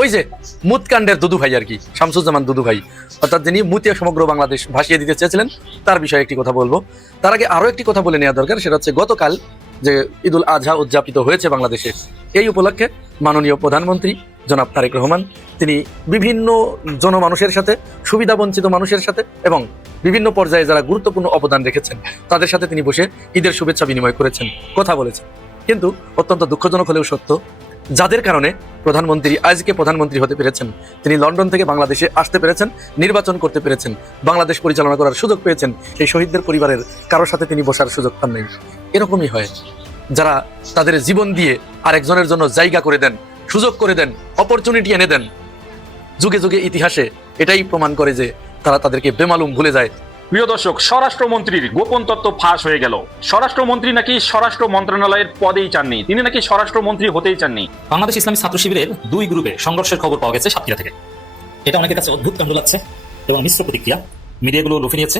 ওই যে মুতকাণ্ডের দুদু ভাই আর কি, শামসুজ্জামান দুদু ভাই, অর্থাৎ যিনি মুতিয়া সমগ্র বাংলাদেশ ভাসিয়ে দিতে চেয়েছিলেন, তার বিষয়ে একটি কথা বলবো। তার আগে আরো একটি কথা বলে নেওয়া দরকার, সেটা হচ্ছে গতকাল যে ঈদুল আজহা উদযাপিত হয়েছে বাংলাদেশে, এই উপলক্ষে মাননীয় প্রধানমন্ত্রী জনাব তারেক রহমান তিনি বিভিন্ন জনমানুষের সাথে, সুবিধা বঞ্চিত মানুষের সাথে এবং বিভিন্ন পর্যায়ে যারা গুরুত্বপূর্ণ অবদান রেখেছেন তাদের সাথে তিনি বসে ঈদের শুভেচ্ছা বিনিময় করেছেন, কথা বলেছেন। কিন্তু অত্যন্ত দুঃখজনক হলেও সত্য, যাদের কারণে প্রধানমন্ত্রী আজকে প্রধানমন্ত্রী হতে পেরেছেন, তিনি লন্ডন থেকে বাংলাদেশে আসতে পেরেছেন, নির্বাচন করতে পেরেছেন, বাংলাদেশ পরিচালনা করার সুযোগ পেয়েছেন, এই শহীদদের পরিবারের কারোর সাথে তিনি বসার সুযোগ পান নাই। এরকমই হয়, যারা তাদের জীবন দিয়ে আরেকজনের জন্য জায়গা করে দেন, সুযোগ করে দেন, অপরচুনিটি এনে দেন, যুগে যুগে ইতিহাসে এটাই প্রমাণ করে যে তারা তাদেরকে বেমালুম ভুলে যায়। প্রিয় দর্শক, স্বরাষ্ট্রমন্ত্রীর গোপন তথ্য ফাঁস হয়ে গেল। স্বরাষ্ট্রমন্ত্রী নাকি স্বরাষ্ট্র মন্ত্রণালয়ের পদেই চাননি, তিনি নাকি স্বরাষ্ট্রমন্ত্রী হতেই চাননি। বাংলাদেশ ইসলামী ছাত্র শিবিরের দুই গ্রুপে সংঘর্ষের খবর পাওয়া গেছে সাতক্ষীরা থেকে। এটা অনেকের কাছে অদ্ভুত কাণ্ড লাগছে এবং মিশ্র প্রতিক্রিয়া মিডিয়াগুলো লুফে নিয়েছে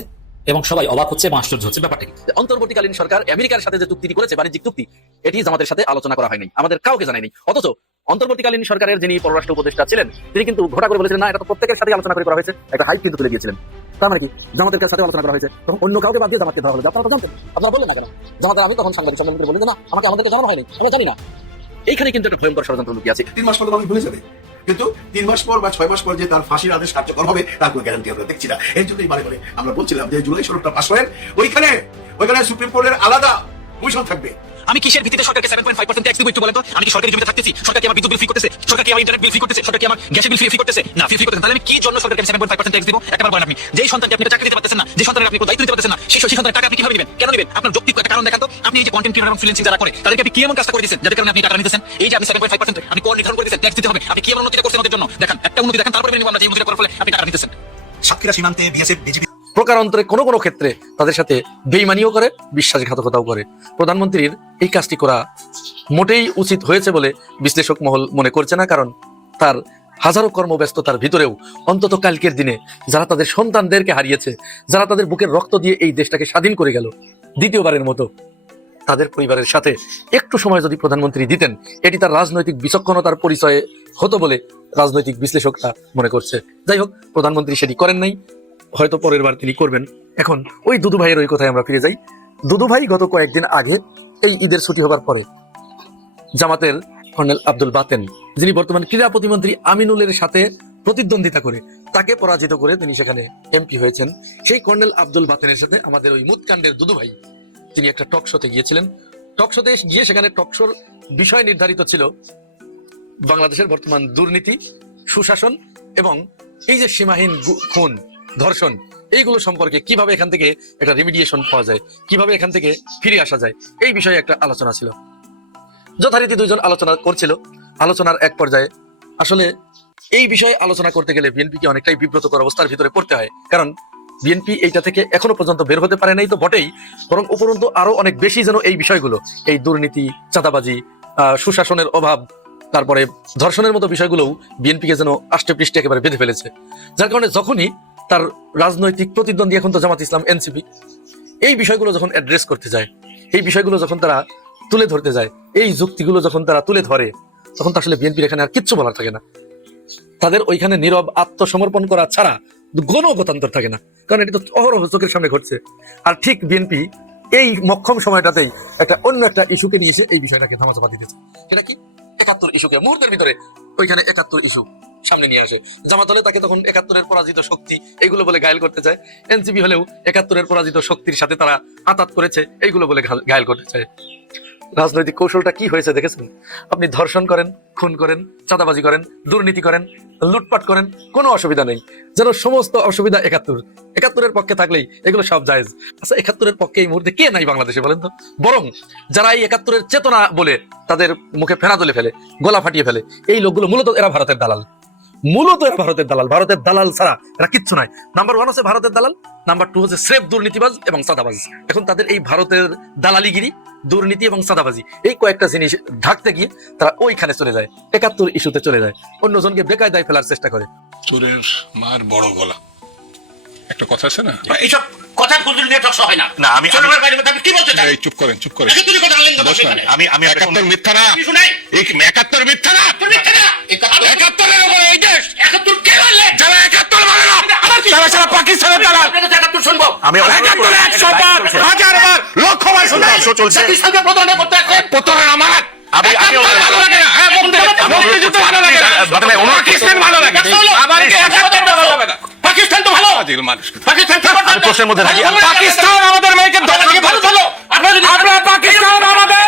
এবং সবাই অবাক হচ্ছে এবং আশ্চর্য হচ্ছে। ব্যাপারটা কি? অন্তর্বর্তীকালীন সরকার আমেরিকার সাথে যে চুক্তিটি করেছে, বাণিজ্যিক চুক্তি, এটি আমাদের সাথে আলোচনা করা হয়নি, আমাদের কাউকে জানায়নি। অথচ অন্তর্বর্তীকালীন সরকারের যিনি পররাষ্ট্র উপদেষ্টা ছিলেন, তিনি কিন্তু ঘোষণা করে বলেছিলেন, না এটা তো প্রত্যেকের সাথে আলোচনা করে করা হয়েছে, একটা হাইপ কিন্তু তুলে গিয়েছিলেন। তার মানে কি জামাতের সাথে আলোচনা করা হয়েছে, তখন অন্য কাউকে বাদ দিয়ে জামাতকে ধরা হলো। আপনারা তো জানতেন, আপনারা বললেন না কেন? জামাতের আমি তখন সাংবাদিক সম্মেলনে বললেন না, আমাদেরকে জানানো হয়নি, আমরা জানি না। এইখানে কিন্তু একটা ভয়ঙ্কর ষড়যন্ত্র লুকিয়ে আছে। 3 মাস পর মানুষ ভুলে যাবে, কিন্তু 3 মাস পর বা 6 মাস পর যে তার ফাঁসির আদেশ কার্যকর হবে তার কোনো গ্যারান্টি আমরা দেখছি না। এই জন্যই বারে বারে আমরা বলছিলাম যে জুলাই 16টা পাস করেন, ওইখানে সুপ্রিম কোর্টের আলাদা কমিশন থাকবে। আমি কিসের ভিত্তিতে সরকারকে 7.5% ট্যাক্স দিব একটু বলেন তো? আমি কি সরকারি জমিতে থাকতেছি? সরকার কি আমার বিদ্যুৎ বিল ফ্রি করতেছে? সরকার কি আমার ইন্টারনেট বিল ফ্রি করতেছে? সরকার কি আমার গ্যাস বিল ফ্রি করতেছে? না, ফ্রি করতেছে। তাহলে আমি কি জন্য সরকারকে 7.5% ট্যাক্স দিব? একবার বলেন আপনি। যেই সন্তানকে আপনি চাকরি দিতে পারতেছেন না, যে সন্তানের আপনি কোনো দায়িত্ব দিতে পারতেছেন না, সেই সন্তানের টাকা আপনি কিভাবে দিবেন? কেন দিবেন? আপনার যৌক্তিক একটা কারণ দেখান তো। আপনি এই যে কন্টেন্ট ক্রিয়েটর এবং ফ্রিল্যান্সিং যারা করে, তাদেরকে আপনি কি এমন কাজটা করে দিয়েছেন যাদের কারণে আপনি টাকা নিতেছেন? এই যে আপনি 7.5% আপনি কোন নির্ধারণ করে দিয়েছেন ট্যাক্স দিতে হবে, আপনি কি এমন উন্নতি করছেন ওদের জন্য? দেখান, একটা উন্নতি দেখান, তারপরে নিব আমরা যে উন্নতি করার ফলে আপনি টাকা নিতেছেন। সাতক্ষীরা সীমান্তে বিএসএফ বিজিবি প্রকারান্তরে কোনো কোনো ক্ষেত্রে তাদের সাথে বেইমানিও করে, বিশ্বাসঘাতকতাও করে। প্রধানমন্ত্রীর এই কাজটি করা মোটেই উচিত হয়েছে বলে বিশ্লেষক মহল মনে করছে না, কারণ তার হাজারো কর্মব্যস্ততার ভিতরেও অন্তত কালকের দিনে যারা তাদের সন্তানদেরকে হারিয়েছে, যারা তাদের বুকের রক্ত দিয়ে এই দেশটাকে স্বাধীন করে গেল দ্বিতীয়বারের মতো, তাদের পরিবারের সাথে একটু সময় যদি প্রধানমন্ত্রী দিতেন, এটি তার রাজনৈতিক বিচক্ষণতার পরিচয়ে হতো বলে রাজনৈতিক বিশ্লেষকরা মনে করছে। যাই হোক, প্রধানমন্ত্রী সেটি করেন নাই, হয়তো পরের বার তিনি করবেন। এখন ওই দুদু ভাইয়ের ওই কথায় আমরা ফিরে যাই। দুদু ভাই গত কয়েকদিন আগে এই ঈদের ছুটি হবার পরে জামাতের কর্নেল আব্দুল বাতেন, যিনি বর্তমান ক্রীড়া প্রতিমন্ত্রী আমিনুলের সাথে প্রতিদ্বন্দ্বিতা করে তাকে পরাজিত করে তিনি সেখানে এমপি হয়েছেন, সেই কর্নেল আব্দুল বাতেনের সাথে আমাদের ওই মুতকাণ্ডের দুদু ভাই তিনি একটা টক শোতে গিয়েছিলেন। টক শোতে গিয়ে সেখানে টক শোর বিষয় নির্ধারিত ছিল বাংলাদেশের বর্তমান দুর্নীতি, সুশাসন এবং এই যে সীমাহীন খুন, ধর্ষণ, এইগুলো সম্পর্কে কিভাবে এখান থেকে একটা রিমিডিয়েশন পাওয়া যায়, কিভাবে এখান থেকে ফিরে আসা যায়, এই বিষয়ে একটা আলোচনা ছিল। যথারীতি দুইজন আলোচনা করছিল। আলোচনার এক পর্যায়ে আসলে এই বিষয়ে আলোচনা করতে গেলে বিএনপিকে অনেকটাই বিব্রতকর অবস্থার ভিতরে পড়তে হয়, কারণ বিএনপি এইটা থেকে এখনো পর্যন্ত বের হতে পারে নাই তো বটেই, বরং উপরন্তু আরো অনেক বেশি যেন এই বিষয়গুলো, এই দুর্নীতি, চাঁদাবাজি, সুশাসনের অভাব, তারপরে ধর্ষণের মতো বিষয়গুলোও বিএনপিকে যেন আষ্টে পৃষ্ঠে একেবারে বেঁধে ফেলেছে। যার কারণে যখনই তার রাজনৈতিক প্রতিদ্বন্দ্বী, এখন তো জামাত ইসলাম এনসিপি, এই বিষয়গুলো যখন অ্যাড্রেস করতে যায়, এই বিষয়গুলো যখন তারা তুলে ধরতে যায়, এই যুক্তিগুলো যখন তারা তুলে ধরে, তখন তো আসলে বিএনপির এখানে আর কিচ্ছু বলার থাকে না। তাদের ওইখানে নীরব আত্মসমর্পণ করা ছাড়া কোনো গতান্তর থাকে না, কারণ এটা তো অহরহ চোখের সামনে ঘটছে। আর ঠিক বিএনপি এই মক্ষম সময়টাতেই অন্য একটা ইস্যুকে নিয়ে এসে এই বিষয়টাকে ধামাচাপা দিতেছে। সেটা কি? 71 ইস্যুকে মুহূর্তের ভিতরে ওইখানে 71 ইস্যু সামনে নিয়ে আসে। জামাত হলে তাকে তখন 71-এর পরাজিত শক্তি এইগুলো বলে ঘায়েল করতে চায়, এনসিপি হলেও 71-এর পরাজিত শক্তির সাথে তারা আতাত করেছে এইগুলো বলে ঘায়েল করতে চায়। রাজনৈতিক কৌশলটা কি হয়েছে দেখেছেন? আপনি ধর্ষণ করেন, খুন করেন, চাঁদাবাজি করেন, দুর্নীতি করেন, লুটপাট করেন, কোনো অসুবিধা নেই, যেন সমস্ত অসুবিধা 71-এর পক্ষে থাকলেই এগুলো সব জায়েজ। আচ্ছা, 71-এর পক্ষে এই মুহূর্তে কে নাই বাংলাদেশে বলেন তো? বরং যারা এই 71-এর চেতনা বলে তাদের মুখে ফেনা তুলে ফেলে, গলা ফাটিয়ে ফেলে, এই লোকগুলো মূলত এরা ভারতের দালাল। ভারতের দালাল ছাড়া এরা কিচ্ছু নাই। নাম্বার 1 হচ্ছে ভারতের দালাল, নাম্বার 2 হচ্ছে স্রেফ দুর্নীতিবাজ এবং চাঁদাবাজ। এখন তাদের এই ভারতের দালালিগিরি, দুর্নীতি এবং চাঁদাবাজি, এই কয়েকটা জিনিস ঢাকতে গিয়ে তারা ওইখানে চলে যায়, 71 ইস্যুতে চলে যায়, অন্যজনকে বেকায়দায় ফেলার চেষ্টা করে। চোরের মার বড় গলা, একটা কথা আছে না? এইসব কথা কুজুল দিয়ে টকশো হয় না। না, আমি কি বলতে চাই? এই চুপ করেন। বস না, আমি 71 মিথ্যা না, কি শুনাই? এই 71 মিথ্যা না, 71-এর সারা পাকিস্তানের দালাল। একাত্তর শুনবো। আমি একাত্তরে 100 বার, 1000 বার, লক্ষ বার শুনলাম। পাকিস্তানকে প্রতারণা করতে আসছেন। প্রতারণা আমার। একাত্তর ভালো লাগে না। হ্যাঁ, মুক্তিযুদ্ধ ভালো লাগে না। পাকিস্তান ভালো লাগে। আমার কি একাত্তর ভালো লাগে না? পাকিস্তান তো ভালো। পাকিস্তান প্রশ্নের মধ্যে থাকি। পাকিস্তান আমাদের মেয়েকে ভালো ভালো। আমরা পাকিস্তান আমাদের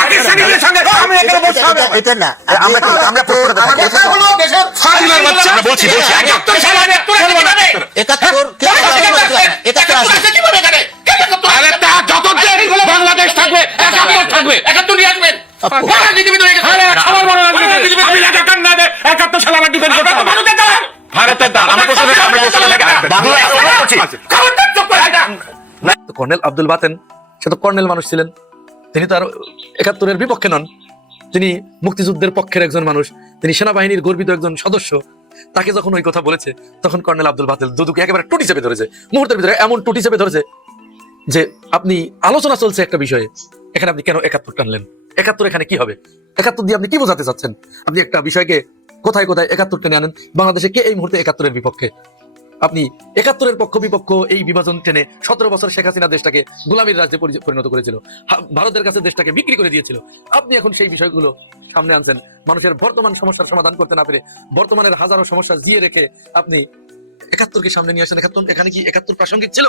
পাকিস্তানিদের সঙ্গে আমি এখানে বলছি এটা না আমরা প্রশ্ন দেশের স্বাধীনের বাচ্চা। আমরা বলছি 71 সালে 71 একাত্তর আছে কিভাবে এখানে? আরে তা যতদিন বাংলাদেশ থাকবে 71 থাকবে। 71 নিয়ে আসবেন। রাজনীতিবিদ হয়ে গেছে। সবার বড় রাজনীতিবিদ। আমি 71 সালে আমার ডিফেন্স করতে হবে। ভারতের দাল। আমরা প্রশ্ন কর্নেল আব্দুল বাতেন সে তো কর্নেল মানুষ ছিলেন, তিনি তো আর 71-এর বিপক্ষে নন, তিনি মুক্তিযুদ্ধের পক্ষের একজন মানুষ, তিনি সেনাবাহিনীর গর্বিত একজন সদস্য। তাকে যখন ওই কথা বলেছে তখন কর্নেল আব্দুল বাতেন দুদুকে একেবারে টুটি চেপে ধরেছে, মুহূর্তের ভিতরে এমন টুটি চেপে ধরেছে যে আপনি আলোচনা চলছে একটা বিষয়ে, এখানে আপনি কেন 71 টানলেন? 71 এখানে কি হবে? 71 দিয়ে আপনি কি বোঝাতে চাচ্ছেন? আপনি একটা বিষয়কে কোথায় কোথায় 71 টেনে আনেন। বাংলাদেশে কে এই মুহূর্তে 71-এর বিপক্ষে? আপনি 71-এর পক্ষ বিপক্ষ এই বিভাজন টেনে 17 বছর শেখ হাসিনা দেশটাকে গোলামীর রাজ্যে পরিণত করেছিল, ভারতের কাছে দেশটাকে বিক্রি করে দিয়েছিল। আপনি এখন সেই বিষয়গুলো সামনে আনছেন, মানুষের বর্তমান সমস্যার সমাধান করতে না পেরে বর্তমানের হাজারো সমস্যা জিয়ে রেখে আপনি 71-কে সামনে নিয়ে আসেন। 71 এখানে কি 71 প্রাসঙ্গিক ছিল?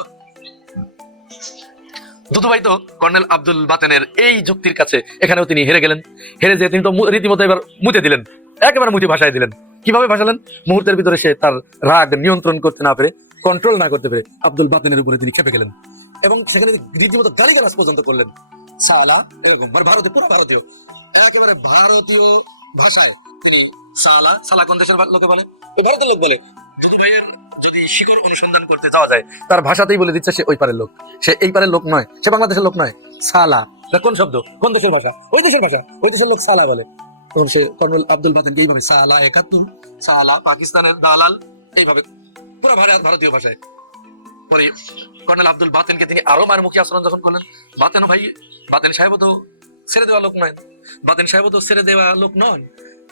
দুদুভাই তো কর্নেল আব্দুল বাতেনের এই যুক্তির কাছে এখানেও তিনি হেরে গেলেন। হেরে যেয়ে তিনি তো রীতিমতো এবার মুতে দিলেন, একেবারে মুতি ভাষায় দিলেন। কিভাবে ভাসালেন? মুহূর্তের ভিতরে সে তার রাগ নিয়ন্ত্রণ করতে না পেরে, কন্ট্রোল না করতে পেরে আব্দুল বাতেনের উপরে তিনি খেপে গেলেন এবং সেখানে রীতিমতো গালিগালাজ পর্যন্ত করলেন। সালা এরকম ভারতীয়, পুরো ভারতীয়, একেবারে ভারতীয় ভাষায় সালা। সালা কোন দেশের লোকে বলে? ভারতের লোক বলে। যদি শিকড় অনুসন্ধান করতে যাওয়া যায় তার ভাষাতেই বলে দিচ্ছে সে ওই পারের লোক, সে এই পারের লোক নয়, সে বাংলাদেশের লোক নয়। সালা কোন শব্দ, কোন দেশের ভাষা? ওই দেশের ভাষা, ওই দেশের লোক সালা বলে। তখন সে কর্নেল আব্দুল বাতেনকে এইভাবে সালা 71, সালা পাকিস্তানের দালাল, এইভাবে পুরো ভারতীয় ভাষায়। পরে কর্নেল আব্দুল বাতেনকে তিনি আরো মারমুখী আচরণ যখন করলেন, বাতেন ভাই, বাতেন সাহেব তো ছেড়ে দেওয়া লোক নয়, বাতেন সাহেব তো ছেড়ে দেওয়া লোক নন।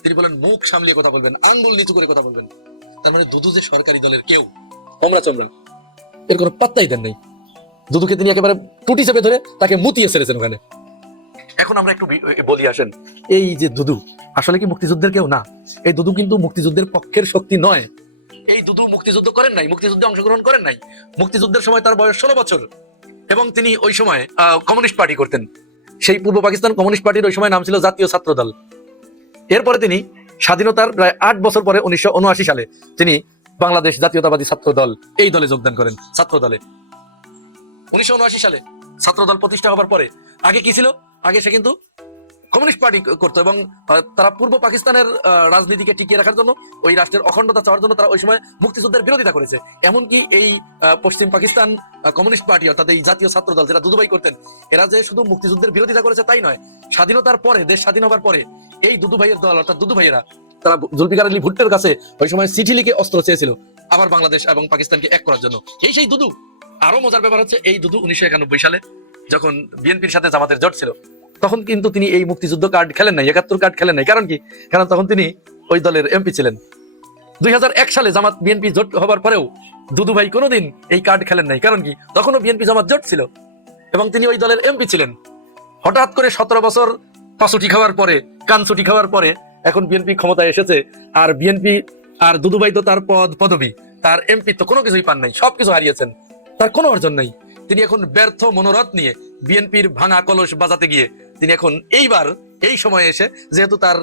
তিনি বলেন মুখ সামলিয়ে কথা বলবেন, আঙ্গুল নিচু করে কথা বলবেন। তার মানে দুদু যে সরকারি দলের কেউ আমরা চমড়া, এর কোনো পাত্তাই দেন নাই। দুদুকে তিনি একেবারে টুটি চেপে ধরে তাকে মুতিয়ে ছেড়েছেন ওখানে। এখন আমরা একটু বলি আসেন, এই যে দুদু আসলে কি মুক্তিযুদ্ধের কেউ না? এই দুদু কিন্তু মুক্তিযুদ্ধের পক্ষের শক্তি নয়। এই দুদু মুক্তিযুদ্ধ করেন নাই, মুক্তিযুদ্ধে অংশগ্রহণ করেন নাই। মুক্তিযুদ্ধের সময় তার বয়স 16 বছর এবং তিনি ওই সময় কমিউনিস্ট পার্টি করতেন। সেই পূর্ব পাকিস্তান কমিউনিস্ট পার্টির ওই সময় নাম ছিল জাতীয় ছাত্র দল। এরপরে তিনি স্বাধীনতার প্রায় 8 বছর পরে 1979 সালে তিনি বাংলাদেশ জাতীয়তাবাদী ছাত্র দল, এই দলে যোগদান করেন। ছাত্র দলে 1979 সালে ছাত্র দল প্রতিষ্ঠা হবার পরে আগে কি ছিল? আগে সে কিন্তু কমিউনিস্ট পার্টি করতো এবং তারা পূর্ব পাকিস্তানের রাজনীতিকে টিকিয়ে রাখার জন্য, ওই রাষ্ট্রের অখণ্ডতা চাওয়ার জন্য তারা ওই সময় মুক্তিযুদ্ধের বিরোধিতা করেছে। এমনকি এই পশ্চিম পাকিস্তান কমিউনিস্ট পার্টি অর্থাৎ এই জাতীয় ছাত্র দল যেটা দুদুভাই করতেন, এরা যে শুধু মুক্তিযুদ্ধের বিরোধিতা করেছে তাই নয়, স্বাধীনতার পরে, দেশ স্বাধীন হবার পরে এই দুদুভাইয়ের দল অর্থাৎ দুদুভাইয়েরা তারা জুলফিকার আলী ভুট্টোর কাছে ওই সময় চিঠি লিখে অস্ত্র চেয়েছিল আবার বাংলাদেশ এবং পাকিস্তানকে এক করার জন্য। এই সেই দুদু। আরো মজার ব্যাপার হচ্ছে এই দুদু 1991 সালে যখন বিএনপির সাথে জামাতের জোট ছিল তখন কিন্তু তিনি এই মুক্তিযুদ্ধ কার্ড খেলেন নাই, 71 কার্ড খেলেন নাই। কারণ কি? কারণ তখন তিনি ওই দলের এমপি ছিলেন। 2001 সালে জামাত বিএনপি জোট হবার পরেও দুদু ভাই কোনোদিন এই কার্ড খেলেন নাই। কারণ কি? তখনও বিএনপি জামাত জোট ছিল এবং তিনি ওই দলের এমপি ছিলেন। হঠাৎ করে 17 বছর পাঁচুটি খাওয়ার পরে, কানছুটি খাওয়ার পরে এখন বিএনপি ক্ষমতায় এসেছে, আর বিএনপি আর দুদু ভাই তো তার পদবি, তার এমপি তো কোনো কিছুই পান নাই, সবকিছু হারিয়েছেন, তার কোনো অর্জন নাই। তিনি এখন ব্যর্থ মনোরথ নিয়ে বিএনপির ভাঙা কলস বাজাতে গিয়ে তিনি এখন এইবার এই সময়ে এসে, যেহেতু তার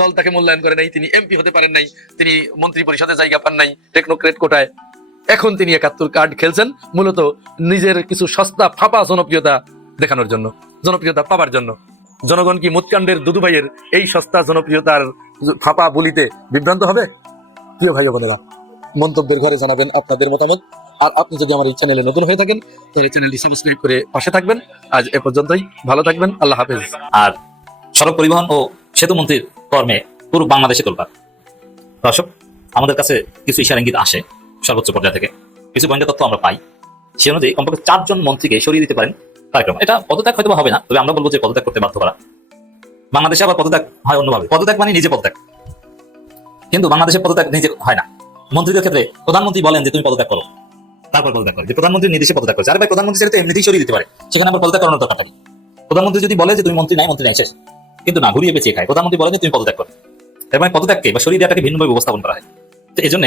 দল তাকে মূল্যায়ন করে নাই, তিনি এমপি হতে পারেন নাই, তিনি মন্ত্রী পরিষদে জায়গা পান নাই টেকনোক্রেট কোটায়, এখন তিনি 71 কার্ড খেলছেন মূলত নিজের কিছু সস্তা ফাঁপা জনপ্রিয়তা দেখানোর জন্য, জনপ্রিয়তা পাবার জন্য। জনগণ কি মুৎকাণ্ডের দুদু ভাইয়ের এই সস্তা জনপ্রিয়তার ফাঁপা বলিতে বিভ্রান্ত হবে? প্রিয় ভাই বোনেরা, মন্তব্যের ঘরে জানাবেন আপনাদের মতামত। আর আপনি যদি আমার এই চ্যানেলে নতুন হয়ে থাকেন তাহলে চ্যানেলটি সাবস্ক্রাইব করে পাশে থাকবেন। আজ এ পর্যন্তই, ভালো থাকবেন, আল্লাহ হাফেজ। আর সড়ক পরিবহন ও সেতু মন্ত্রীর কর্মে পুরো বাংলাদেশে তোলপাড়। দর্শক, আমাদের কাছে কিছু ইশারা ইঙ্গিত আসে সর্বোচ্চ পর্যায় থেকে, কিছু গোয়েন্দা তথ্য আমরা পাই। সে অনুযায়ী কমপক্ষে 4 জন মন্ত্রীকে সরিয়ে দিতে পারেন কার্যক্রম। এটা পদত্যাগ হয়তো হবে না, তবে আমরা বলবো যে পদত্যাগ করতে বাধ্য করা। বাংলাদেশে আবার পদত্যাগ হয় অন্যভাবে, পদত্যাগ মানে নিজে পদত্যাগ, কিন্তু বাংলাদেশে পদত্যাগ নিজে হয় না। মন্ত্রীদের ক্ষেত্রে প্রধানমন্ত্রী বলেন যে তুমি পদত্যাগ করো, তারপর পদত্যাগ করে, যে প্রধানমন্ত্রীর নির্দেশে পদত্যাগ করছে। আরে ভাই, প্রধানমন্ত্রী সেটা তো এমনিতেই সরিয়ে দিতে পারে, সেখানে আবার পদত্যাগ করানোর দরকার থাকে। প্রধানমন্ত্রী যদি বলে যে তুমি মন্ত্রী নাই শেষ, কিন্তু না, ঘুরিয়ে পেঁচিয়ে খায়। প্রধানমন্ত্রী বলে যে তুমি পদত্যাগ করো, এর মানে পদত্যাগকে বা সরিয়ে দেওয়াটাকে ভিন্নভাবে উপস্থাপন করা হয়। তো এই জন্য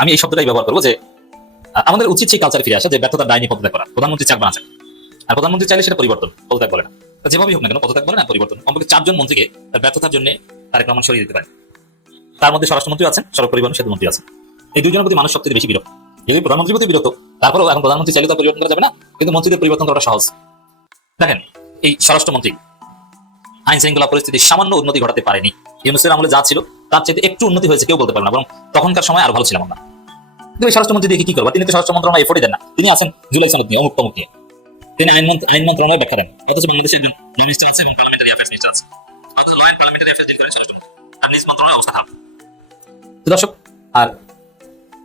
আমি এই শব্দটাই ব্যবহার করবো যে আমাদের উচিত সেই কালচারে ফিরে আসা যে ব্যর্থতার দায় নিয়ে পদত্যাগ করা। প্রধানমন্ত্রী চাক বানা চায়, আর প্রধানমন্ত্রী চাইলে সেটা পরিবর্তন, পদত্যাগ বলে না। যেভাবেই হোক না কেন, পদত্যাগ বলে না, পরিবর্তন। কমপক্ষে 4 জন মন্ত্রীকে তার ব্যর্থতার জন্য তারেক রহমান সরিয়ে দিতে পারে। তার মধ্যে স্বরাষ্ট্রমন্ত্রী আছেন, সড়ক পরিবহন সেতুমন্ত্রী আছেন। এই দুজনের প্রতি মানুষ সবচেয়ে বেশি বিরক্ত। যদি প্রধানমন্ত্রীর প্রতি বিরক্ত, তারপরেও এখন প্রধানমন্ত্রী চাইলে তার পরিবর্তন করা যাবে না, কিন্তু মন্ত্রীদের পরিবর্তন করাটা সহজ। দেখেন, এই স্বরাষ্ট্রমন্ত্রী আইন শৃঙ্খলা পরিস্থিতি সামান্য উন্নতি ঘটাতে পারেনি। ইউনূসের আমলে যা ছিল তার চাইতে একটু উন্নতি হয়েছে কেউ বলতে পারে না, বরং তখনকার সময় আরো ভালো ছিলাম আমরা। কিন্তু এই স্বরাষ্ট্রমন্ত্রী দিয়ে কি করবো? তিনি তো স্বরাষ্ট্র মন্ত্রণালয় এফোর্টই দেন না। তিনি আছেন জুলাই সনদ নিয়ে, অমুক তমুক নিয়ে। তিনি আইন মন্ত্রণালয় ব্যাখ্যা দেন, অথচ বাংলাদেশের একজন মিনিস্টার আছে এবং পার্লামেন্টারি অ্যাফেয়ার্স মিনিস্টার আছে, অথচ law and parliamentary affairs deal করেন স্বরাষ্ট্রমন্ত্রী, আর নিজ মন্ত্রণালয় অবস্থা খারাপ। দর্শক, আর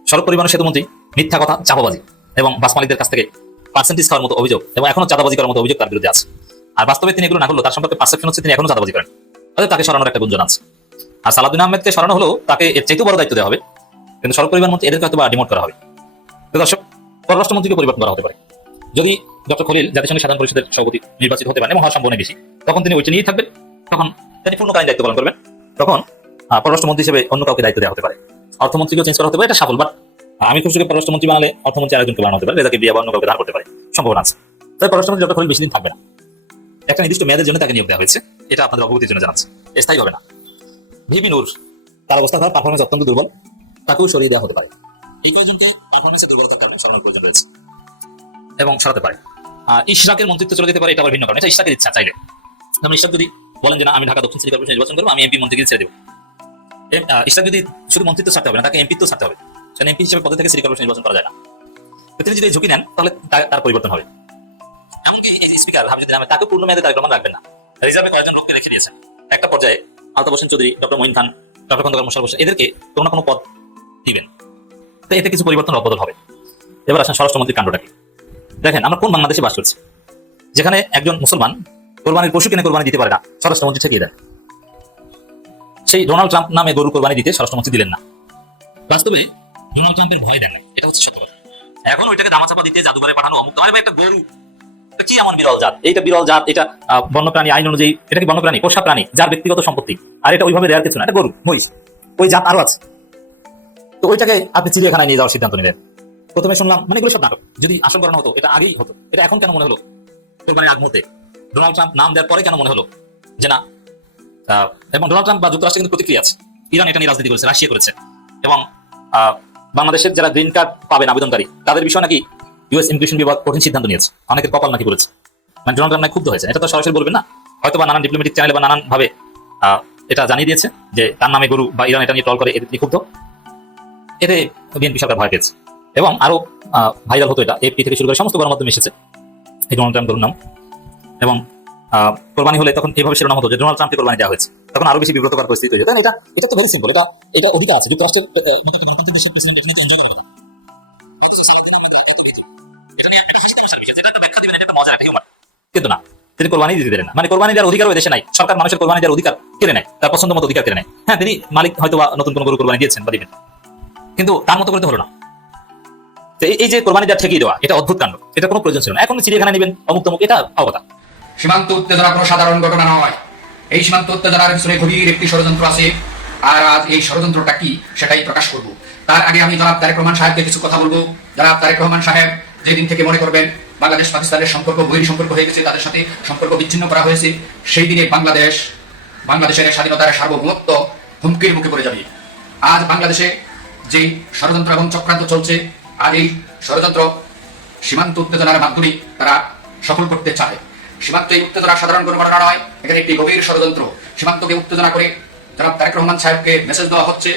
সড়ক পরিবহন সেতুমন্ত্রী মিথ্যা কথা, চাপাবাজি এবং বাস মালিকদের কাছ থেকে পার্সেন্টেজ খাওয়ার মতো অভিযোগ এবং এখনো চাঁদাবাজি করার মতো অভিযোগ তার বিরুদ্ধে আছে। আর বাস্তবে তিনি এগুলো না করলেও তার সম্পর্কে পারসেপশন হচ্ছে তিনি এখনো চাঁদাবাজি করেন, তাদের তাকে সরানোর একটা গুঞ্জন আছে। আর সালাউদ্দিন আহমেদকে সরানো হলেও তাকে এর চাইতেও বড় দায়িত্ব দেওয়া হবে, কিন্তু সড়ক পরিবহন মন্ত্রী এদেরকে হয়তো বা ডিমোট করা হবে। তো দর্শক, পররাষ্ট্রমন্ত্রীকে পরিবর্তন করা হতে পারে। যদি ডক্টর খলিল জাতিসংঘের সাধারণ পরিষদের সভাপতি নির্বাচিত হতে পারেন এবং হওয়ার সম্ভাবনা বেশি, তখন তিনি ওইটা নিয়েই থাকবেন, তখন তিনি পূর্ণকালীন দায়িত্ব পালন করবেন। তখন পররাষ্ট্রমন্ত্রী হিসেবে অন্য কাউকে দায়িত্ব দেওয়া হতে পারে, অর্থমন্ত্রীকেও চেঞ্জ করা হতে পারে, এটা সফল। বাট আমি খুশিকে পররাষ্ট্রমন্ত্রী বানালে অর্থমন্ত্রী আরেকজনকে বানানো হতে পারে, রেজাকে বিয়ে বা অন্য কাউকে ধার করতে পারে, সম্ভাবনা আছে। তাই পররাষ্ট্রমন্ত্রী ডক্টর খলিল বেশি দিন থাকবে না, একটা নির্দিষ্ট মেয়াদের জন্য তাকে নিয়োগ দেওয়া হয়েছে, এটা আপনাদের অবগতির জন্য জানাচ্ছি, স্থায়ী হবে না। ভিপি নূর, তার অবস্থা খারাপ, পারফরমেন্স অত্যন্ত দুর্বল, তাকেও সরিয়ে দেওয়া হতে পারে। এই কয়েকজনকে পারফরমেন্সের দুর্বলতার কারণে সরানোর প্রয়োজন রয়েছে এবং সরাতে পারে। ইশরাকের মন্ত্রিত্ব চলে যেতে পারে, এটা আবার ভিন্ন কারণ, এটা ইশরাকের ইচ্ছা। চাইলে যেমন ইশরাক যদি বলেন যে না, আমি ঢাকা দক্ষিণ সিটি কর্পোরেশন নির্বাচন করবো, আমি এমপি মন্ত্রীকে ছেড়ে দেবো। ইশরাক যদি শুধু মন্ত্রিত্ব ছাড়তে হবে না, তাকে এমপিত্ব ছাড়তে হবে, কারণ এমপি হিসেবে পদে থেকে সিটি কর্পোরেশন নির্বাচন করা যায় না। তিনি যদি ঝুঁকি নেন তাহলে তার পরিবর্তন হবে। এমনকি এই স্পিকার হাফিজুদ্দিন আহমেদ, তাকে পূর্ণ মেয়াদে তারেক রহমান রাখবেন না, রিজার্ভে কয়েকজন লোককে রেখে দিয়েছেন। একটা পর্যায়ে আলতাফ হোসেন চৌধুরী, ডক্টর মঈন খান, ডক্টর খন্দকার মোশাররফ হোসেন, এদেরকে কোনো না কোনো পদ দিবেন। তো এতে কিছু পরিবর্তন অবদল হবে। এবার আসেন স্বরাষ্ট্রমন্ত্রীর কাণ্ডটাকে। দেখেন, আমরা কোন বাংলাদেশে বাস করছি যেখানে একজন মুসলমান কোরবানির পশু কিনে কোরবানি দিতে পারে না, স্বরাষ্ট্রমন্ত্রী ঠেকিয়ে দেন। সেই ডোনাল্ড ট্রাম্প নামে গরু কোরবানি দিতে স্বরাষ্ট্রমন্ত্রী দিলেন না। বাস্তবে ডোনাল্ড ট্রাম্পের ভয় দেন না, এটা হচ্ছে সত্য কথা। এখন ওইটাকে দামাচাপা দিতে জাদুঘরে পাঠানো, অমুক তোমার একটা গরু, কি এমন বিরল জাত, এইটা বিরল জাত, এটা বন্যপ্রাণী আইন অনুযায়ী এটা কি বন্যপ্রাণী, পোষা প্রাণী, যার ব্যক্তিগত সম্পত্তি, আর এটা ওইভাবে রেয়ার কিছু না, এটা গরু, মহিষ, ওই জাত আরো আছে। তো ওইটাকে আপনি চিড়িয়াখানায় নিয়ে যাওয়ার সিদ্ধান্ত নিলেন। প্রথমে শুনলাম মানে এগুলো সব নাটক, যদি আসল করানো হতো এটা আগেই হতো। এটা এখন কেন মনে হলো কোরবানির আগ মুহূর্তে? ডোনাল্ড ট্রাম্প নাম দেওয়ার পরে কেন মনে হলো যে না? এবং ডোনাল্ড ট্রাম্প বা যুক্তরাষ্ট্রের কিন্তু প্রতিক্রিয়া আছে। ইরান এটা নিয়ে রাজনীতি করেছে, রাশিয়া করেছে, এবং বাংলাদেশের যারা গ্রিন কার্ড পাবেন আবেদনকারী, তাদের বিষয় নাকি ইউএস ইমিগ্রেশন বিভাগ কঠিন সিদ্ধান্ত নিয়েছে, অনেকের কপাল নাকি পড়েছে। মানে ডোনাল্ড ট্রাম্প নাকি ক্ষুব্ধ হয়েছে, এটা তো সরাসরি বলবেন না, হয়তো বা নানান ডিপ্লোম্যাটিক চ্যানেলে বা নানান ভাবে এটা জানিয়ে দিয়েছে যে তার নামে গরু, বা ইরান এটা নিয়ে ট্রল করে, এতে ক্ষুব্ধ। এতে বিএনপি সরকার ভয় পেয়েছে এবং আরো ভাইরাল হতো। এটা এপি থেকে শুরু করে সমস্ত গণমাধ্যমে এসেছে এই ডোনাল্ড ট্রাম্প গরুর নাম। এবং কোরবানি হলে তখন এইভাবে শিরোনাম হতো যে ডোনাল্ড ট্রাম্পকে কোরবানি দেওয়া হয়েছে, তখন আরো বেশি বিব্রতকর পরিস্থিতি হয়ে যেত। এটা তো ভেরি সিম্পল, এটা অধিকার আছে যুক্তরাষ্ট্রের গণতন্ত্র দেশের প্রেসিডেন্ট, এটা নিয়ে এনজয় করার কথা। এটা নিয়ে একটা হাসি তামাশার বিষয়, যেটা ব্যাখ্যা দিবেন, এটা মজার একটা হিউমার, কিন্তু না, তিনি কোরবানি দিতে দেন না। মানে কোরবানি দেওয়ার অধিকার ওই দেশে নাই, সরকার মানুষের কোরবানি দেওয়ার অধিকার কেড়ে নেয়, তার পছন্দ মতো অধিকার কেড়ে নেয়। হ্যাঁ, তিনি মালিক হয়তো নতুন কোন গরু কোরবানি দিয়েছেন বা দিবেন, কিন্তু তার মতো করে তো হলো না। এই যে কোরবানি দেওয়া ঠেকিয়ে দেওয়া, এটা অদ্ভুত কাণ্ড, এটা কোনো প্রয়োজন ছিল না। এখন চিড়িয়াখানা নেবেন, অমুক তমুক, এটা অবতা। সীমান্ত উত্তেজনা কোনো সাধারণ ঘটনা নয়। এই সীমান্ত উত্তেজনার পিছনে গভীর একটি ষড়যন্ত্র আছে, আর আজ এই ষড়যন্ত্রটা কি সেটাই প্রকাশ করব। তার আগে আমি জনাব তারেক রহমান সাহেবকে কিছু কথা বলবো। জনাব তারেক রহমান সাহেব যেদিন থেকে মনে করবেন বাংলাদেশ পাকিস্তানের সম্পর্ক বহির সম্পর্ক হয়ে গেছে, তাদের সাথে সম্পর্ক বিচ্ছিন্ন করা হয়েছে, সেই দিনে বাংলাদেশের স্বাধীনতার সার্বভৌমত্ব হুমকির মুখে পড়ে যাবে। আজ বাংলাদেশে যে ষড়যন্ত্র এবং চক্রান্ত চলছে, আর এই ষড়যন্ত্র সীমান্ত উত্তেজনার মাধ্যমে তারা সফল করতে চায়। সীমান্ত এই উত্তেজনা সাধারণ কোনো ঘটনা নয়, এখানে একটি গভীর ষড়যন্ত্র। সীমান্তকে উত্তেজনা করে জনাব তারেক রহমান সাহেবকে মেসেজ দেওয়া হচ্ছে,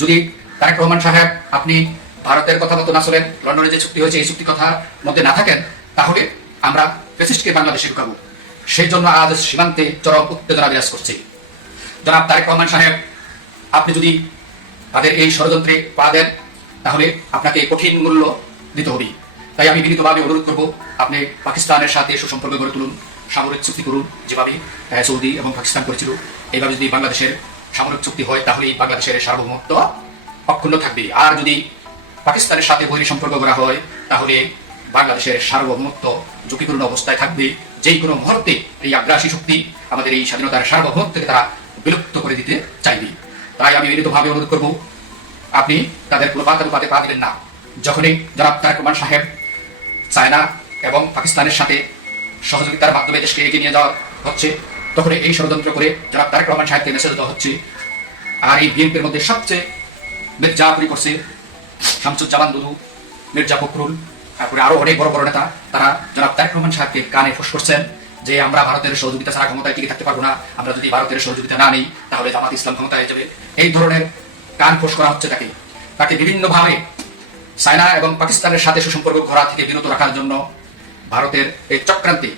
যদি তারেক রহমান সাহেব আপনি ভারতের কথা মতো না চলেন, লন্ডনে যে চুক্তি হয়েছে এই চুক্তি কথার মধ্যে না থাকেন, তাহলে আমরা ফ্যাসিস্টকে বাংলাদেশে ঢুকাবো। সেই জন্য আজ সীমান্তে চরম উত্তেজনা বিরাজ করছে। জনাব তারেক রহমান সাহেব, আপনি যদি তাদের এই ষড়যন্ত্রে পা দেন, তাহলে আপনাকে কঠিন মূল্য দিতে হবে। তাই আমি বিনীতভাবে অনুরোধ করব, আপনি পাকিস্তানের সাথে সুসম্পর্ক গড়ে তুলুন, সামরিক চুক্তি করুন, যেভাবে সৌদি এবং পাকিস্তান করেছিল। এইভাবে যদি বাংলাদেশের সামরিক চুক্তি হয়, তাহলে বাংলাদেশের সার্বভৌমত্ব অক্ষুণ্ণ থাকবে। আর যদি পাকিস্তানের সাথে বৈরী সম্পর্ক করা হয় তাহলে বাংলাদেশের সার্বভৌমত্ব ঝুঁকিপূর্ণ অবস্থায় থাকবে। যেই কোনো মুহূর্তে এই আগ্রাসী শক্তি আমাদের এই স্বাধীনতার সার্বভৌমত্বকে তারা বিলুপ্ত করে দিতে চাইবে। তাই আমি বিনীতভাবে অনুরোধ করব, আপনি তাদের কোনো বাতে পা দিলেন না। যখনই জনাব তারেক রহমান সাহেব চায়না এবং পাকিস্তানের সাথে সহযোগিতার মাধ্যমে দেশকে এগিয়ে নিয়ে যাওয়া হচ্ছে, তখন এই ষড়যন্ত্র করে জনাব তারেক রহমান সাহেবকে মেসেজ দেওয়া হচ্ছে। আর এই বিএনপির মধ্যে সবচেয়ে মির্জাপুরি করছে শামসুজ্জামান দুদু, মির্জা ফখরুল, তারপরে আরো অনেক বড় বড় নেতা, তারা জনাব তারেক রহমান সাহেবকে কানে ফোঁস করছেন যে আমরা ভারতের সহযোগিতা ছাড়া ক্ষমতায় টিকে থাকতে পারবো না, আমরা যদি ভারতের সহযোগিতা না নিই তাহলে জামাত ইসলাম ক্ষমতায় যাবে। এই ধরনের কান ফোঁস করা হচ্ছে তাকে বিভিন্নভাবে চায়না এবং পাকিস্তানের সাথে সুসম্পর্ক গড়া থেকে বিরত রাখার জন্য ভারতের এই চক্রান্তে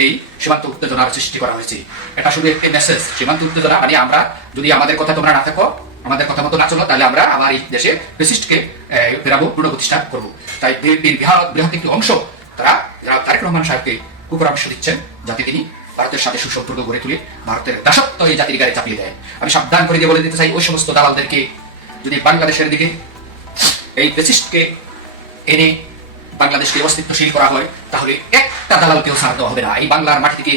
এই সীমান্ত উত্তেজনার সৃষ্টি করা হয়েছে। এটা শুধু একটি মেসেজ, সীমান্ত উত্তেজনা মানে আমরা যদি আমাদের কথা তোমরা না থাকো, আমাদের কথা মতো না চলো, তাহলে আমরা আমার এই দেশে ফ্যাসিস্টকে ফেরাবো, পুনঃপ্রতিষ্ঠা করবো। তাই বিএনপির বৃহৎ একটি অংশ তারা যারা তারেক রহমান সাহেবকে কুপরামর্শ দিচ্ছেন যাতে তিনি ভারতের সাথে সুসম্পর্ক গড়ে তুলে ভারতের দাসত্ব এই জাতির গায়ে চাপিয়ে দেয়। আমি সাবধান করে দিয়ে বলে দিতে চাই, ওই সমস্ত দালালদেরকে যদি বাংলাদেশের দিকে এই ফ্যাসিস্টকে এনে বাংলাদেশকে অস্তিত্বশীল করা হয় তাহলে একটা দালালকেও ছাড় দেওয়া হবে না। এই বাংলার মাটি থেকে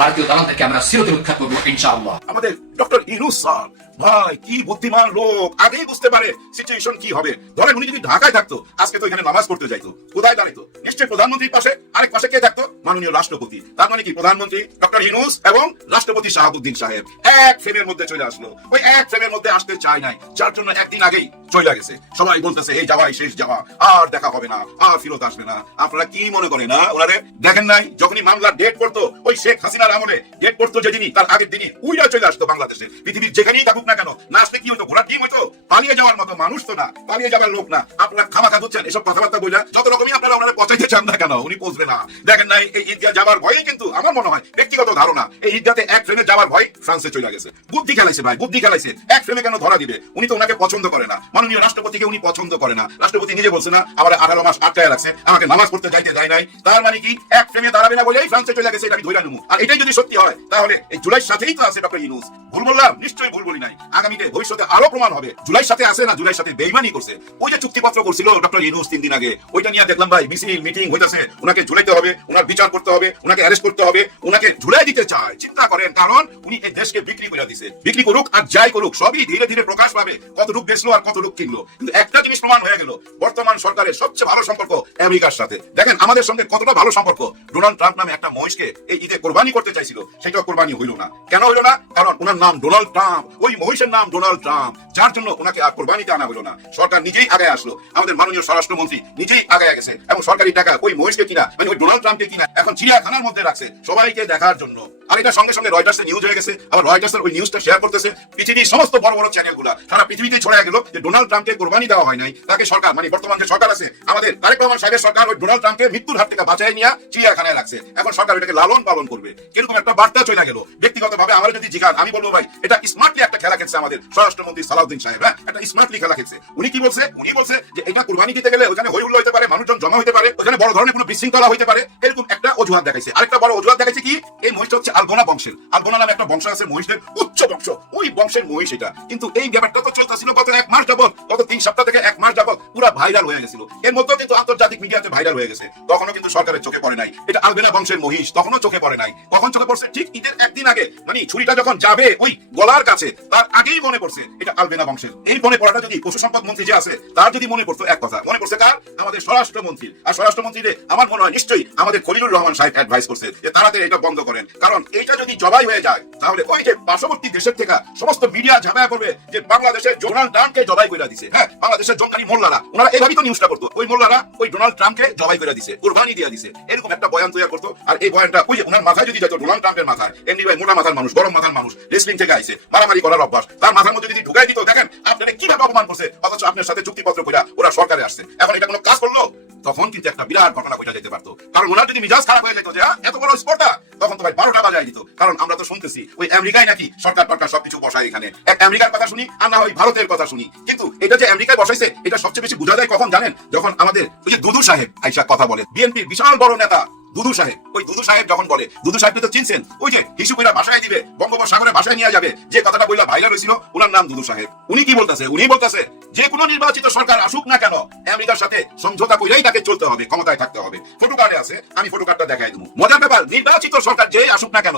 ভারতীয় দালালদেরকে আমরা চিরতরে উৎখাত করবো ইনশাআল্লাহ। আমাদের ডক্টর ইউনূস স্যার ভাই কি বুদ্ধিমান লোক, আগেই বুঝতে পারে সিচুয়েশন কি হবে। ধরেন উনি যদি ঢাকায় থাকতো আজকে তো এখানে নামাজ পড়তে যাইতো, কোথায় দাঁড়াইতো? নিশ্চয়ই প্রধানমন্ত্রীর পাশে, আরেক পাশে কে থাকতো? মাননীয় রাষ্ট্রপতি। তার মানে কি প্রধানমন্ত্রী ডক্টর ইউনূস এবং রাষ্ট্রপতি শাহাবুদ্দিন সাহেব এক ফ্রেমের মধ্যে চলে আসলো। ওই এক ফ্রেমের মধ্যে আসতে চায় নাই, যার জন্য একদিন আগেই চলে গেছে। সবাই বলতেছে এই যাওয়াই শেষ যাওয়া, আর দেখা হবে না, আর ফেরত আসবে না। আপনারা কি মনে করেন না ওনারে দেখেন নাই? যখনই মামলার ডেট পড়তো, ওই শেখ হাসিনার আমলে ডেট পড়তো যেদিনই, তার আগের দিনই উইরা চলে আসতো বাংলাদেশে। পৃথিবীর যেখানেই থাকুক না কেন, না আসলে কি হতো? ঘোড়ার ডিম হতো। পালিয়ে যাওয়ার মতো মানুষ তো না, পালিয়ে যাওয়ার লোক না। আপনারা খামাখা বুঝছেন এসব কথাবার্তা বইলা, যত রকমই আপনারা ওনারে পচাইতে চান না কেন, উনি পৌঁছবে না। দেখেন নাই এই ঈদগাহ যাওয়ার ভয়ে কিন্তু আমার মনে হয়, ব্যক্তিগত ধারণা, এই ঈদগাতে এক ফ্রেমে যাওয়ার ভয় ফ্রান্সে চলে গেছে। বুদ্ধি খেলাইছে ভাই, বুদ্ধি খেলাইছে। এক ফ্রেমে কেন ধরা দিবে? উনি তো ওনাকে পছন্দ করে না, মাননীয় রাষ্ট্রপতিকে উনি পছন্দ করে না। রাষ্ট্রপতি নিজে বলছে না আমার 18 মাস আটকায় রাখছে, আমাকে নামাজ পড়তে যাইতে দেয় নাই। তার মানে কি এক ফ্রেমে দাঁড়াবে না বলেই ফ্রান্সে চলে গেছে? এটা আমি ধরে নেবো। আর এটাই যদি সত্যি হয় তাহলে এই জুলাইয়ের সাথেই তো আছে ডক্টর ইউনূস। ভুল বললাম? নিশ্চয়ই ভুল বলি নাই। আগামীতে ভবিষ্যতে আরো প্রমাণ হবে জুলাইয়ের সাথে আছে না জুলাইয়ের সাথে বেইমানি করছে। ওই যে চুক্তিপত্র করছিল ডক্টর ইউনূস 3 দিন আগে, ওইটা নিয়ে দেখলাম ভাই মিছিল মিটিং হইতাছে। ওনাকে ঝুলাইতে হবে, ওনার বিচার করতে হবে, ওনাকে অ্যারেস্ট করতে হবে, ওনাকে ঝুলাই দিতে চায়। চিন্তা করেন, কারণ উনি এই দেশকে বিক্রি করে দিছে। বিক্রি করুক আর যাই করুক, সবই ধীরে ধীরে প্রকাশ পাবে কতটুক বেচলো আর কতটুক কিনলো। কিন্তু একটা জিনিস প্রমাণ হয়ে গেল, বর্তমান সরকারের সবচেয়ে ভালো সম্পর্ক আমেরিকার সাথে। দেখেন আমাদের সঙ্গে কতটা ভালো সম্পর্ক। ডোনাল্ড ট্রাম্প নামে একটা মহিষকে এই ঈদে কোরবানি করতে চাইছিল, সেটাও কোরবানি হইল না। কেন হইল না? কারণ ওনার নাম ডোনাল্ড ট্রাম্প, ওই মহিষের নাম ডোনাল্ড ট্রাম্প, যার জন্য ওনাকে আর কোরবানিতে আনা হলো না। সরকার নিজেই আগে আসলো, আমাদের মাননীয় স্বরাষ্ট্রমন্ত্রী নিজেই আগে গেছে এবং সরকারি টাকা ওই মহিষকে কিনা, মানে ওই ডোনাল্ড ট্রাম্পকে কিনা এখন চিড়িয়াখানার মধ্যে রাখছে সবাইকে দেখার জন্য। আর এটা সঙ্গে সঙ্গে রয়টার্সের নিউজ হয়ে গেছে। আবার রয়টার্সের ওই নিউজটা শেয়ার করতেছে পৃথিবীর সমস্ত বড় বড় চ্যানেলগুলো, সারা পৃথিবীতে ছড়ায় গেল যে ডোনাল্ড ট্রাম্পকে কোরবানি দেওয়া হয় নাই। তাকে সরকার, মানে বর্তমান যে সরকার আছে আমাদের তারেক রহমান সাহেবের সরকার, ওই ডোনাল্ড ট্রাম্পকে মৃত্যুর হাত থেকে বাঁচাই নিয়ে চিড়িয়াখানায় রাখছে। এখন সরকার এটাকে লালন পালন করবে। এরকম একটা বার্তা চলে গেল। ব্যক্তিগতভাবে আমার যদি জিজ্ঞাসা, আমি বলবো ভাই এটা স্মার্টলি একটা খেলা খেলছে আমাদের স্বরাষ্ট্রমন্ত্রী সালাউদ্দিন সাহেব। হ্যাঁ, একটা স্মার্টলি খেলা খেলছে। উনি কি বলছে? উনি বলছে যে এটা কোরবানি দিতে গেলে ওখানে হই হুল্লোড় হইতে পারে, মানুষজন জমা হইতে পারে, ওখানে বড় ধরনের কোনো বিশৃঙ্খলা হইতে পারে, এরকম একটা অজুহাত দেখাইছে। আরেকটা বড় অজুহাত দেখাইছে কি, এই মহিষটা হচ্ছে আলগোনা বংশের। আলগোনা নামে একটা বংশ আছে, মহিষের উচ্চ বংশ, ওই বংশের মহিষ এটা। কিন্তু এই ব্যাপারটা তো চলতেছিল গত 1 মাস যাবত, গত 3 সপ্তাহ থেকে 1 মাস যাবত পুরো ভাইরাল হয়ে গেছিল। এর মধ্যে কিন্তু আন্তর্জাতিক মিডিয়াতে ভাইরাল হয়ে গেছে। তখনও কিন্তু সরকারের চোখে পড়ে নাই এটা আলবেনা বংশের মহিষ, তখনও চোখে পড়ে নাই। কখন চোখে পড়ছে? ঠিক ঈদের একদিন আগে, মানে ছুরিটা যখন যাবে ওই গলার কাছে, তার আগেই মনে পড়ছে এটা আলবেনা বংশের। এই মনে পড়াটা যদি পশু সম্পদ মন্ত্রী যে আছে তার যদি মনে পড়তো, এক কথা মনে পড়ছে কার? আমাদের স্বরাষ্ট্রমন্ত্রী। আর স্বরাষ্ট্রমন্ত্রীরে আমার মনে হয় নিশ্চয়ই আমাদের খলিলুর রহমান সাহেব অ্যাডভাইস করছে যে তাড়াতাড়ি এটা বন্ধ করেন। কারণ এইটা যদি জবাই হয়ে যায় তাহলে ওই যে পার্শ্ববর্তী দেশের থেকে সমস্ত মিডিয়া ঝামেলা করবে যে বাংলাদেশের ডোনাল্ড ট্রাম্পকে জবাই করে দিছে। হ্যাঁ, বাংলাদেশের জঙ্গলি মোল্লারা, ওনারা এইভাবেই তো নিউজটা করতো। ওই মোল্লারা ওই ডোনাল্ড ট্রাম্পকে জবাই করে দিছে, কুরবানি দিয়ে দিছে, এরকম একটা বয়ান তৈরি করতো। আর এই বয়ানটা ওই যে ওনার মাথায় যদি যেত, ডোনাল্ড ট্রাম্পের মাথায়, এমনি ভাই মোটা মাথার মানুষ, গরম মাথার মানুষ, রেসলিং থেকে আইছে, মারামারি করার অভ্যাস, তার মাথার মধ্যে যদি ঢুকাই দিত, দেখেন আপনারা কিভাবে অপমান করছে, অথচ আপনার সাথে চুক্তিপত্র কইরা ওরা সরকারে আসছে। এখন এটা কোনো কাজ করলো, তখন কিন্তু একটা বিরাট ঘটনা ঘটে যেতে পারতো। কারণ ওনার যদি মিজাজ খারাপ হয়ে যেত যে এত বড় স্পর্ধা, তখন তো ভাই 12টা বাজায় দিত। কারণ আমরা তো শুনতেছি ওই আমেরিকায় নাকি সরকার টরকার সবকিছু বসায়, এখানে এক আমেরিকার কথা শুনি আর না হয় ভারতের কথা শুনি। কিন্তু এটা যে আমেরিকায় বসাইছে এটা সবচেয়ে বেশি বোঝা যায় কখন জানেন? যখন আমাদের ওই যে দুদু সাহেব আইসা কথা বলে, বিএনপির বিশাল বড় নেতা দুদু সাহেব, ওই দুদু সাহেব যখন বলে, দুদু সাহেব তো চিনছেন, ওই যে হিসুকেরা ভাষায় দিবে, বঙ্গোপসাগরে ভাষায় নিয়ে যাবে, যে কথাটা বইলা ভাইরাল হয়েছিল, ওনার নাম দুদু সাহেব। উনি কি বলতেছে? উনি বলতেছে যে কোনো নির্বাচিত সরকার আসুক না কেন, আমেরিকার সাথে সমঝোতা কইরাই তাকে চলতে হবে, ক্ষমতায় থাকতে হবে। ফটো কার্ডে আছে, আমি ফটো কার্ডটা দেখাই দেবো। মজার ব্যাপার, নির্বাচিত সরকার যে আসুক না কেন